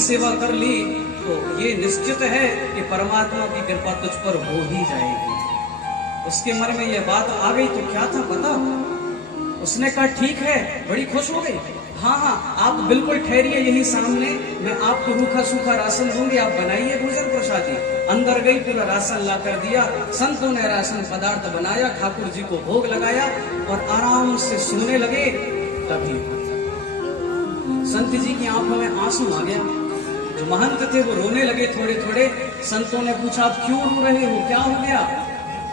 की सेवा कर ली तो ये निश्चित है कि परमात्मा की कृपा तुझ पर हो ही जाएगी। उसके मन में यह बात आ गई तो क्या था पता? उसने कहा ठीक है, बड़ी खुश हो गई। हाँ हाँ, आप बिल्कुल ठहरिए यही सामने, मैं आपको रूखा सूखा राशन दूंगी, आप बनाइए भोजन प्रसादी। अंदर गई, पूरा राशन ला कर दिया। संतों ने राशन पदार्थ बनाया, ठाकुर जी को भोग लगाया और आराम से सोने लगे। तभी संत जी की आंखों में आंसू आ गया। जो महंत थे वो रोने लगे थोड़े थोड़े। संतों ने पूछा आप क्यों रो रहे हो, क्या हो गया?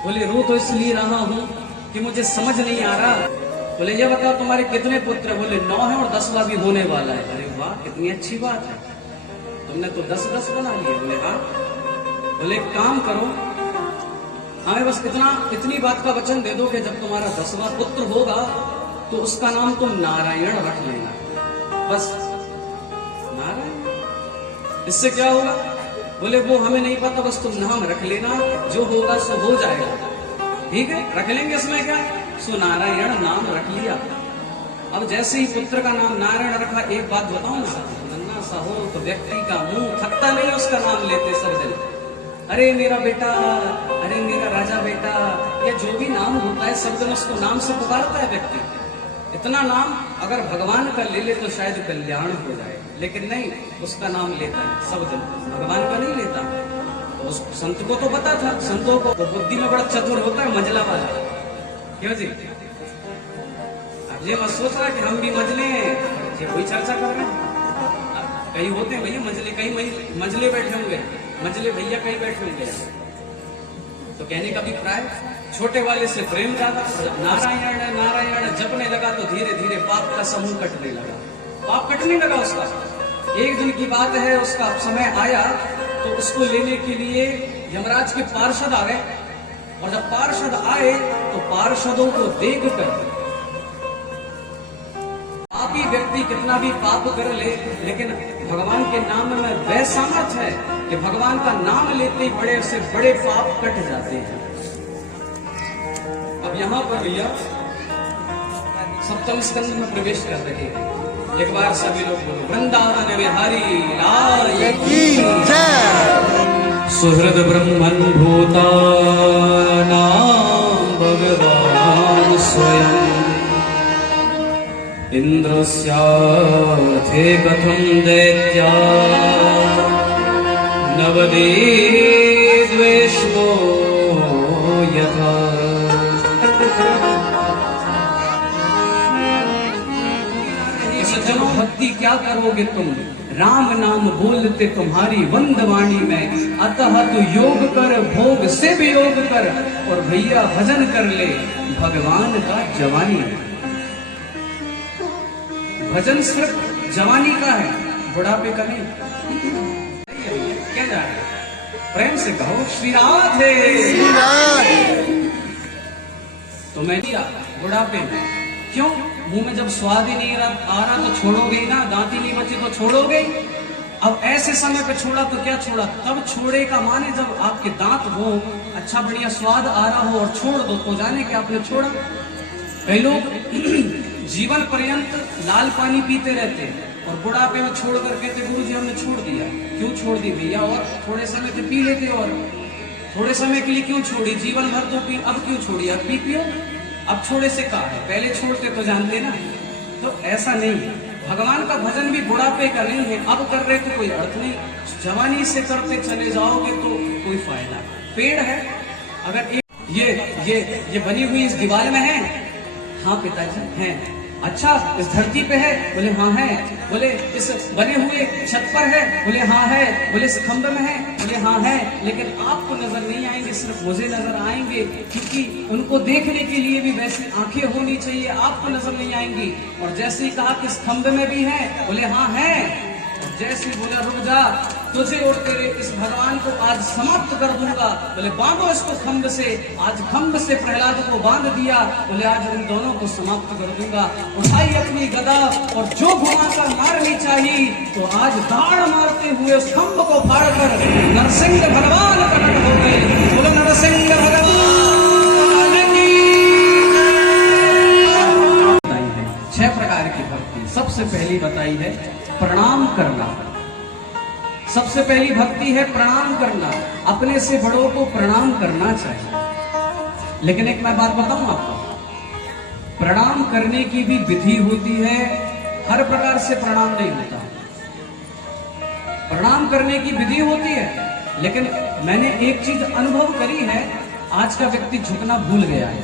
बोले रो तो इसलिए रहा हूं कि मुझे समझ नहीं आ रहा। बोले ये बताओ तुम्हारे कितने पुत्र? बोले 9 है और 10वां भी होने वाला है। अरे वाह, कितनी अच्छी बात है, तुमने तो 10-10 बना लिए। बोले हाँ। बोले एक काम करो, हमें बस इतनी बात का वचन दे दो कि जब तुम्हारा 10वां पुत्र होगा तो उसका नाम तुम नारायण रख लेना। बस नारायण, इससे क्या होगा? बोले वो हमें नहीं पता, बस तुम नाम रख लेना, जो होगा सो हो जाएगा। ठीक है, रख लेंगे, इसमें क्या? सो नारायण नाम रख लिया। अब जैसे ही पुत्र का नाम नारायण रखा, एक बात बताऊं ना, नन्ना सा हो तो व्यक्ति का मुंह थकता नहीं उसका नाम लेते सब दिन। अरे मेरा बेटा, अरे मेरा राजा बेटा, ये जो भी नाम होता है सब दिन उसको नाम से पुकारता है व्यक्ति। इतना नाम अगर भगवान का ले ले तो शायद कल्याण हो जाए, लेकिन नहीं, उसका नाम लेता है सब दिन, भगवान का नहीं लेता। तो उस संत को तो पता था, संतों को बुद्धि में बड़ा चतुर होता है, मजला वाला। क्यों जी? अब ये मत सोच रहा कि हम भी मजले हैं, ये कोई चर्चा कर रहे हैं। कई होते हैं भैया मजले, कई मजले बैठे होंगे, मजले भैया कई बैठे होंगे। तो कहने का अभिप्राय, छोटे वाले से प्रेम ज्यादा। नारायण नारायण जपने लगा तो धीरे धीरे पाप का समूह कटने लगा, पाप कटने लगा उसका। एक दिन की बात है, उसका समय आया तो उसको लेने के लिए यमराज के पार्षद आ गए। और जब पार्षद आए तो पार्षदों को देखकर पापी व्यक्ति कितना भी पाप कर ले, लेकिन भगवान के नाम में वह सामर्थ्य है कि भगवान का नाम लेते ही बड़े से बड़े पाप कट जाते हैं। अब यहाँ पर भैया सप्तम स्कंद में प्रवेश कर रहे हैं। एक बार सभी लोग बोलो वृंदावन बिहारी लाल की जय। सुहृद ब्रह्मन् भूतानां भगवान् स्वयं इंद्रस्यार्थे कथं दैत्या नवदीद्वेषो यथा। सज्जनों, भक्ति क्या करोगे तुम? राम नाम बोलते तुम्हारी वंदवाणी में, अतः तू योग कर, भोग से भी योग कर, और भैया भजन कर ले भगवान का जवानी में। भजन सिर्फ जवानी का है, बुढ़ापे का नहीं। क्या जा रहा है? प्रेम से कहो श्री राधे। तो मैं दिया बुढ़ापे में, क्यों? मुंह में जब स्वाद ही नहीं आ रहा तो छोड़ोगे ना, दांत ही नहीं बचे तो छोड़ोगे। अब ऐसे समय पे छोड़ा तो क्या छोड़ा? तब छोड़े का माने जब आपके दांत हो, अच्छा बढ़िया स्वाद आ रहा हो और छोड़ दो तो जाने कि आपने छोड़ा। कई लोग जीवन पर्यंत लाल पानी पीते रहते हैं और बुढ़ापे में छोड़ कर कहते गुरु जी हमने छोड़ दिया। क्यों छोड़ दी भैया? और थोड़े समय के पी लेते, और थोड़े समय के लिए क्यों छोड़ी? जीवन भर तो पी, अब क्यों छोड़ी? अब पी पियो। अब छोड़े से कहा है, पहले छोड़ते तो जानते ना। तो ऐसा नहीं है, भगवान का भजन भी बुढ़ापे का नहीं है। अब कर रहे तो कोई अर्थ नहीं, जवानी से करते चले जाओगे तो कोई फायदा। पेड़ है, अगर ये बनी हुई इस दीवार में है, हाँ पिताजी हैं। अच्छा इस धरती पे है? बोले हाँ है। बोले इस बने हुए छत पर है? बोले हाँ है। बोले इस खंभ में है? बोले हाँ है। लेकिन आपको नजर नहीं आएंगे, सिर्फ मुझे नजर आएंगे, क्योंकि उनको देखने के लिए भी वैसी आंखें होनी चाहिए, आपको नजर नहीं आएंगी। और जैसे ही कहा कि इस खंभ में भी है? बोले हाँ है। और जैसे बोला रुक जा, तुझे और तेरे इस भगवान को आज समाप्त कर दूंगा। बोले बांधो इसको खंभ से। आज खंभ से प्रहलाद को बांध दिया। बोले आज इन दोनों को समाप्त कर दूंगा। उठाई अपनी गदा और जो घुमाकर मारनी चाहिए तो आज दाढ़ मारते हुए उस खंभ को फाड़कर नरसिंह भगवान प्रकट हो गए। बोले नरसिंह भगवान की। 6 प्रकार की भक्ति सबसे पहली बताई है प्रणाम करना। सबसे पहली भक्ति है प्रणाम करना, अपने से बड़ों को प्रणाम करना चाहिए। लेकिन एक मैं बात बताऊं आपको, प्रणाम करने की भी विधि होती है, हर प्रकार से प्रणाम नहीं होता। प्रणाम करने की विधि होती है, लेकिन मैंने एक चीज अनुभव करी है, आज का व्यक्ति झुकना भूल गया है।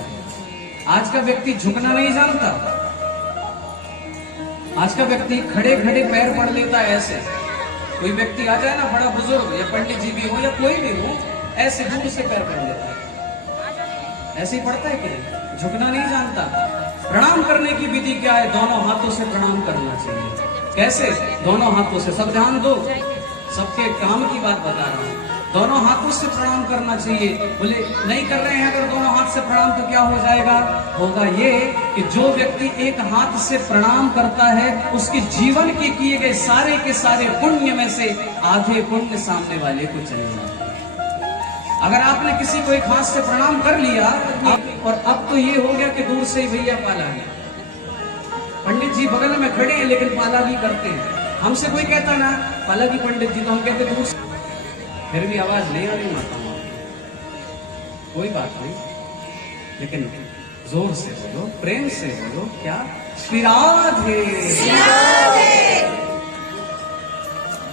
आज का व्यक्ति झुकना नहीं जानता। आज का व्यक्ति खड़े खड़े पैर पड़ लेता है ऐसे। कोई व्यक्ति आ जाए ना, बड़ा बुजुर्ग या पंडित जी भी हो या कोई भी हो, ऐसे दूर से पैर पड़ लेता है। ऐसे ही पड़ता है कि नहीं? झुकना नहीं जानता। प्रणाम करने की विधि क्या है? दोनों हाथों से प्रणाम करना चाहिए। कैसे? दोनों हाथों से। सब ध्यान दो, सबके काम की बात बता रहा हूं। दोनों हाथों से प्रणाम करना चाहिए। बोले नहीं कर रहे हैं अगर दोनों हाथ से प्रणाम, तो क्या हो जाएगा? होगा ये कि जो व्यक्ति एक हाथ से प्रणाम करता है, उसके जीवन के किए गए सारे के सारे पुण्य में से आधे पुण्य सामने वाले को चले जाएंगे। अगर आपने किसी को एक हाथ से प्रणाम कर लिया, और अब तो ये हो गया कि दूर से ही भैया पाला गया। पंडित जी बगल में खड़े हैं लेकिन पाला भी करते हैं। हमसे कोई कहता ना पाला की पंडित जी, तो हम कहते दूर से, फिर भी आवाज नहीं आ रही माता, कोई बात नहीं, लेकिन जोर से बोलो, प्रेम से बोलो। क्या? श्री राधे।